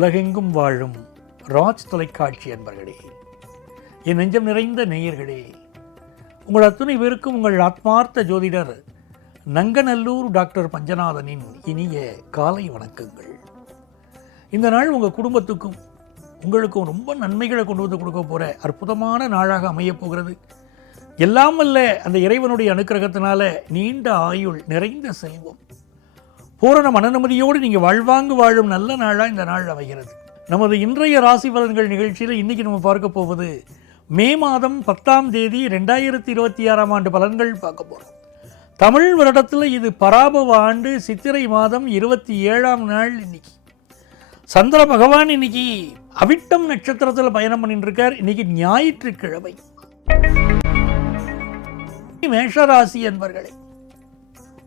உலகெங்கும் வாழும் ராஜ் தொலைக்காட்சி அன்பர்களே, என் நெஞ்சம் நிறைந்த நேயர்களே, உங்கள் அத்துணை பேருக்கும் உங்கள் ஆத்மார்த்த ஜோதிடர் நங்கநல்லூர் டாக்டர் பஞ்சநாதனின் இனிய காலை வணக்கங்கள். இந்த நாள் உங்கள் குடும்பத்துக்கும் உங்களுக்கும் ரொம்ப நன்மைகளை கொண்டு வந்து கொடுக்க போகிற அற்புதமான நாளாக அமையப் போகிறது. எல்லாம் வல்ல அந்த இறைவனுடைய அனுக்கிரகத்தினால நீண்ட ஆயுள், நிறைந்த செல்வம், பூரண மனநிம்மதியோடு நீங்கள் வாழ்வாங்கு வாழும் நல்ல நாளாக இந்த நாள் அமைகிறது. நமது இன்றைய ராசி பலன்கள் நிகழ்ச்சியில் இன்றைக்கி நம்ம பார்க்க போவது மே மாதம் 10ஆம் தேதி 2026ஆம் ஆண்டு பலன்கள் பார்க்க போகிறோம். தமிழ் வருடத்தில் இது பராபவ ஆண்டு சித்திரை மாதம் 27ஆம் நாள். இன்னைக்கு சந்திர பகவான் இன்னைக்கு அவிட்டம் நட்சத்திரத்தில் பயணம் பண்ணிட்டு இருக்கார். இன்னைக்கு ஞாயிற்றுக்கிழமை. மேஷராசி என்பர்களே,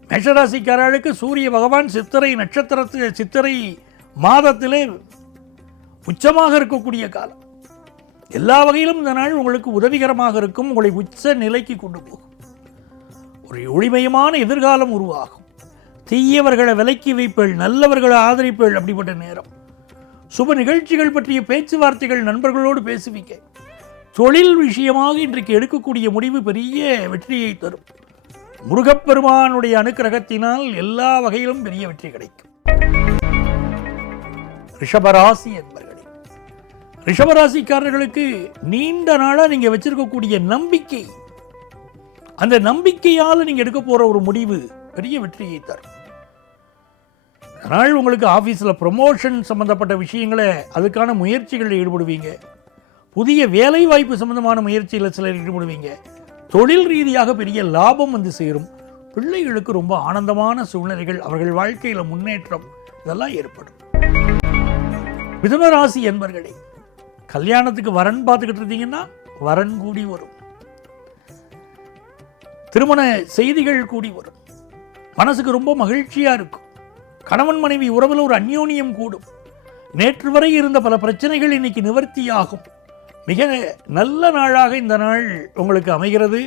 மேஷராசிக்காரர்களுக்கு சூரிய பகவான் சித்திரை நட்சத்திரத்தில் சித்திரை மாதத்திலே உச்சமாக இருக்கக்கூடிய காலம். எல்லா வகையிலும் இந்த நாள் உங்களுக்கு உதவிகரமாக இருக்கும். உங்களை உச்ச நிலைக்கு கொண்டு போகும். ஒரு ஒளிமயமான எதிர்காலம் உருவாகும். தீயவர்களை விலக்கி வைப்பேள், நல்லவர்களை ஆதரிப்பேள். அப்படிப்பட்ட நேரம். சுப நிகழ்ச்சிகள் பற்றிய பேச்சுவார்த்தைகள் நண்பர்களோடு பேசுவீங்க. தொழில் விஷயமாக இன்றைக்கு எடுக்கக்கூடிய முடிவு பெரிய வெற்றியை தரும். முருகப்பெருமானுடைய அனுக்கிரகத்தினால் எல்லா வகையிலும் பெரிய வெற்றி கிடைக்கும். ரிஷபராசி என்பர்களே, ரிஷபராசிக்காரர்களுக்கு நீண்ட நாளாக நீங்கள் வச்சிருக்கக்கூடிய நம்பிக்கை, அந்த நம்பிக்கையால் நீங்கள் எடுக்க போகிற ஒரு முடிவு பெரிய வெற்றியை தரும். அதனால் உங்களுக்கு ஆஃபீஸில் ப்ரமோஷன் சம்மந்தப்பட்ட விஷயங்களை, அதுக்கான முயற்சிகளில் ஈடுபடுவீங்க. புதிய வேலை வாய்ப்பு சம்பந்தமான முயற்சியில் சிலர் ஈடுபடுவீங்க. தொழில் ரீதியாக பெரிய லாபம் வந்து சேரும். பிள்ளைகளுக்கு ரொம்ப ஆனந்தமான சூழ்நிலைகள், அவர்கள் வாழ்க்கையில் முன்னேற்றம், இதெல்லாம் ஏற்படும். மிதுன ராசி என்பர்களே, கல்யாணத்துக்கு வரன் பார்த்துக்கிட்டு இருந்தீங்கன்னா வரன் கூடி வரும். திருமண செய்திகள் கூடி வரும். மனசுக்கு ரொம்ப மகிழ்ச்சியாக இருக்கும். கணவன் மனைவி உறவில் ஒரு அந்யோன்யம் கூடும். நேற்று வரை இருந்த பல பிரச்சனைகள் இன்னைக்கு நிவர்த்தியாகும். மிக நல்ல நாளாக இந்த நாள் உங்களுக்கு அமைகிறது.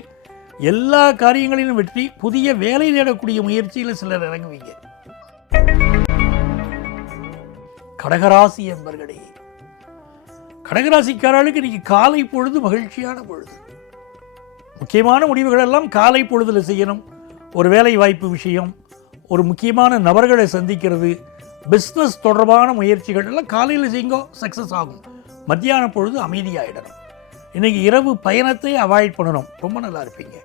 எல்லா காரியங்களிலும் வெற்றி. புதிய வேலை தேடக்கூடிய முயற்சியில் சிலர் இறங்குவீங்க. கடகராசி என்பர்களே, கடகராசிக்காரர்களுக்கு இன்னைக்கு காலை பொழுது மகிழ்ச்சியான பொழுது. முக்கியமான முடிவுகள் எல்லாம் காலை பொழுதில் செய்யணும். ஒரு வேலை வாய்ப்பு விஷயம், ஒரு முக்கியமான நபர்களை சந்திக்கிறது, பிஸ்னஸ் தொடர்பான முயற்சிகள் எல்லாம் காலையில் செய்யுங்க, சக்ஸஸ் ஆகும். மத்தியான பொழுது அமைதியாகிடணும். இன்னைக்கு இரவு பயணத்தை அவாய்ட் பண்ணணும். ரொம்ப நல்லா இருப்பீங்க.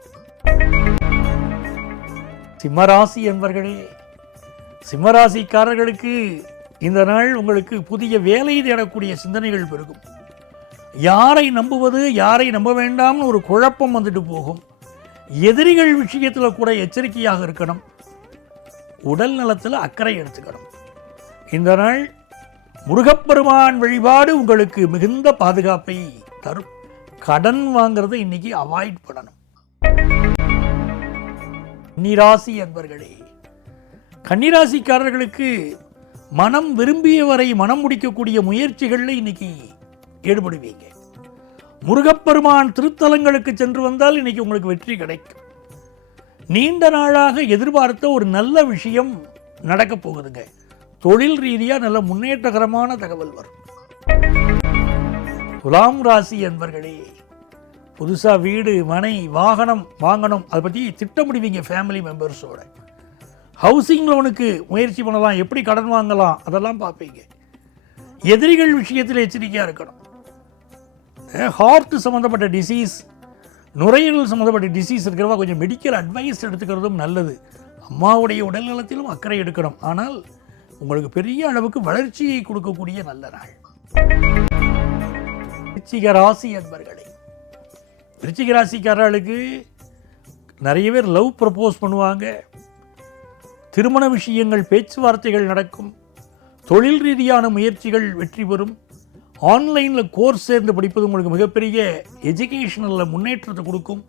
சிம்மராசி என்பர்களே, சிம்மராசிக்காரர்களுக்கு இந்த நாள் உங்களுக்கு புதிய வேலை தேடக்கூடிய சிந்தனைகள் பெருகும். யாரை நம்புவது, யாரை நம்ப வேண்டாம்னு ஒரு குழப்பம் வந்துட்டு போகும். எதிரிகள் விஷயத்தில் கூட எச்சரிக்கையாக இருக்கணும். உடல் நலத்தில் அக்கறை எடுத்துக்கணும். இந்த நாள் முருகப்பெருமான் வழிபாடு உங்களுக்கு மிகுந்த பாதுகாப்பை தரும். கடன் வாங்கிறத இன்னைக்கு அவாய்ட் பண்ணணும். கன்னிராசி என்பர்களே, கன்னிராசிக்காரர்களுக்கு மனம் விரும்பியவரை மனம் முடிக்கக்கூடிய முயற்சிகளில் இன்னைக்கு ஈடுபடுவீங்க. முருகப்பெருமான் திருத்தலங்களுக்கு சென்று வந்தால் இன்னைக்கு உங்களுக்கு வெற்றி கிடைக்கும். நீண்ட நாளாக எதிர்பார்த்த ஒரு நல்ல விஷயம் நடக்கப் போகுதுங்க. தொழில் ரீதியாக நல்ல முன்னேற்றகரமான தகவல் வரும். துலாம் ராசி என்பர்களே, புதுசாக வீடு, மனை, வாகனம் வாங்கணும், அதை பற்றி திட்டமிடுவீங்க ஃபேமிலி மெம்பர்ஸோட. ஹவுசிங் லோனுக்கு முயற்சி பண்ணலாம், எப்படி கடன் வாங்கலாம், அதெல்லாம் பார்ப்பீங்க. எதிரிகள் விஷயத்தில் எச்சரிக்கையாக இருக்கணும். ஹார்ட் சம்மந்தப்பட்ட டிசீஸ், நுரையீரல் சம்மந்தப்பட்ட டிசீஸ் இருக்கிறவா கொஞ்சம் மெடிக்கல் அட்வைஸ் எடுத்துக்கிறதும் நல்லது. அம்மாவுடைய உடல்நலத்திலும் அக்கறை எடுக்கணும். ஆனால் உங்களுக்கு பெரிய அளவுக்கு வளர்ச்சியை கொடுக்கக்கூடிய நல்ல நாள். விருச்சிக ராசி என்பர்களே, விருச்சிக ராசிக்காரர்களுக்கு நிறைய பேர் லவ் ப்ரப்போஸ் பண்ணுவாங்க. திருமண விஷயங்கள், பேச்சுவார்த்தைகள் நடக்கும். தொழில் ரீதியான முயற்சிகள் வெற்றி பெறும். ஆன்லைனில் கோர்ஸ் சேர்ந்து படிப்பது உங்களுக்கு மிகப்பெரிய எஜுகேஷனில் முன்னேற்றத்தை கொடுக்கும்.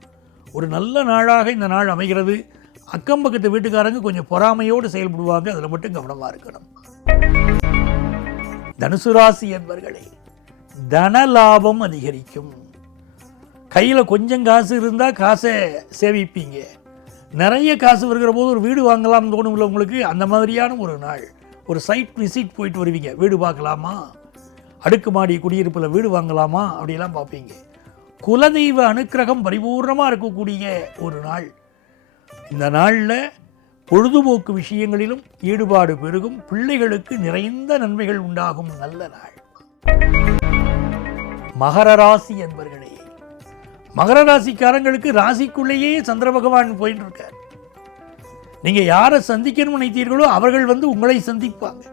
ஒரு நல்ல நாளாக இந்த நாள் அமைகிறது. அக்கம் பக்கத்து வீட்டுக்காரங்க கொஞ்சம் பொறாமையோடு செயல்படுவாங்க. அதில் மட்டும் கவனமாக இருக்கணும். தனுசு ராசி என்பர்களே, தன லாபம் அதிகரிக்கும். கையில் கொஞ்சம் காசு இருந்தால் காசை சேமிப்பீங்க. நிறைய காசு வருகிற போது ஒரு வீடு வாங்கலாம்னு தோணும்ல உங்களுக்கு. அந்த மாதிரியான ஒரு நாள். ஒரு சைட் விசிட் போயிட்டு வருவீங்க. வீடு பார்க்கலாமா, அடுக்குமாடி குடியிருப்பில் வீடு வாங்கலாமா அப்படிலாம் பார்ப்பீங்க. குலதெய்வ அனுக்கிரகம் பரிபூர்ணமாக இருக்கக்கூடிய ஒரு நாள். இந்த நாளில் பொழுதுபோக்கு விஷயங்களிலும் ஈடுபாடு பெருகும். பிள்ளைகளுக்கு நிறைந்த நன்மைகள் உண்டாகும் நல்ல நாள். மகர ராசி என்பர்களே, மகர ராசிக்காரங்களுக்கு ராசிக்குள்ளேயே சந்திர பகவான் போயிட்டு இருக்கார். நீங்கள் யாரை சந்திக்கணும்னு நினைத்தீர்களோ அவர்கள் வந்து உங்களை சந்திப்பாங்க.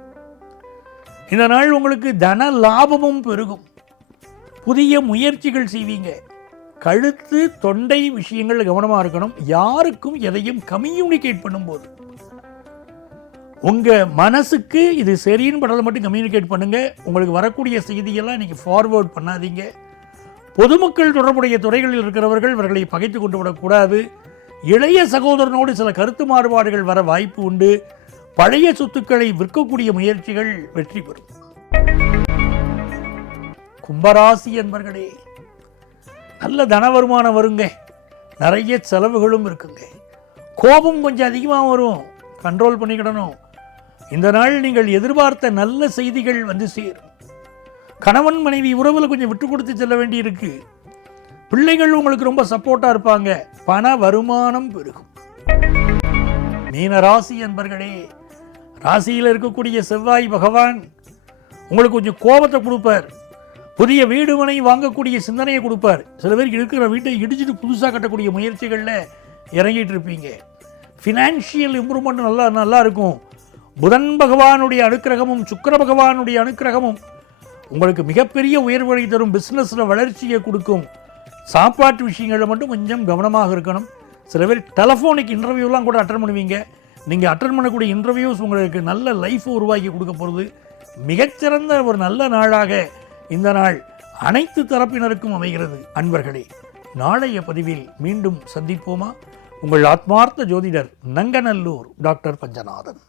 இந்த நாள் உங்களுக்கு தன லாபமும் பெருகும். புதிய முயற்சிகள் செய்வீங்க. கழுத்து தொண்டை விஷயங்கள் கவனமாக இருக்கணும். யாருக்கும் எதையும் கம்யூனிகேட் பண்ணும்போது உங்கள் மனசுக்கு இது சரின்னு படுறதை மட்டும் கம்யூனிகேட் பண்ணுங்கள். உங்களுக்கு வரக்கூடிய செய்தியெல்லாம் இன்றைக்கி ஃபார்வேர்ட் பண்ணாதீங்க. பொதுமக்கள் தொடர்புடைய துறைகளில் இருக்கிறவர்கள் இவர்களை பகைத்து கொண்டு விடக்கூடாது. இளைய சகோதரனோடு சில கருத்து மாறுபாடுகள் வர வாய்ப்பு உண்டு. பழைய சொத்துக்களை விற்கக்கூடிய முயற்சிகள் வெற்றி பெறும். கும்பராசி என்பர்களே, நல்ல தன வருமானம் வருங்க. நிறைய செலவுகளும் இருக்குங்க. கோபம் கொஞ்சம் அதிகமாக வரும், கண்ட்ரோல் பண்ணிக்கிடணும். இந்த நாள் நீங்கள் எதிர்பார்த்த நல்ல செய்திகள் வந்து சேரும். கணவன் மனைவி உறவில் கொஞ்சம் விட்டு கொடுத்து செல்ல வேண்டியிருக்கு. பிள்ளைகள் உங்களுக்கு ரொம்ப சப்போர்ட்டாக இருப்பாங்க. பண வருமானம் பெருகும். மீன ராசி என்பர்களே, ராசியில் இருக்கக்கூடிய செவ்வாய் பகவான் உங்களுக்கு கொஞ்சம் கோபத்தை கொடுப்பார். புதிய வீடு மனை வாங்கக்கூடிய சிந்தனையை கொடுப்பார். சில பேருக்கு இருக்கிற வீட்டை இடிச்சிட்டு புதுசாக கட்டக்கூடிய முயற்சிகளில் இறங்கிட்டு இருப்பீங்க. ஃபினான்ஷியல் இம்ப்ரூவ்மெண்ட் நல்லா இருக்கும். புதன் பகவானுடைய அனுக்கிரகமும் சுக்கிர பகவானுடைய அனுக்கிரகமும் உங்களுக்கு மிகப்பெரிய உயர்வுகளை தரும். பிஸ்னஸில் வளர்ச்சியை கொடுக்கும். சாப்பாட்டு விஷயங்களில் மட்டும் கொஞ்சம் கவனமாக இருக்கணும். சில பேர் டெலஃபோனிக் இன்டர்வியூலாம் கூட அட்டன் பண்ணுவீங்க. நீங்கள் அட்டன் பண்ணக்கூடிய இன்டர்வியூஸ் உங்களுக்கு நல்ல லைஃப்பை உருவாக்கி கொடுக்க போகிறது. மிகச்சிறந்த ஒரு நல்ல நாளாக இந்த நாள் அனைத்து தரப்பினருக்கும் அமைகிறது. அன்பர்களே, நாளைய பதிவில் மீண்டும் சந்திப்போமா? உங்கள் ஆத்மார்த்த ஜோதிடர் நங்கநல்லூர் டாக்டர் பஞ்சநாதன்.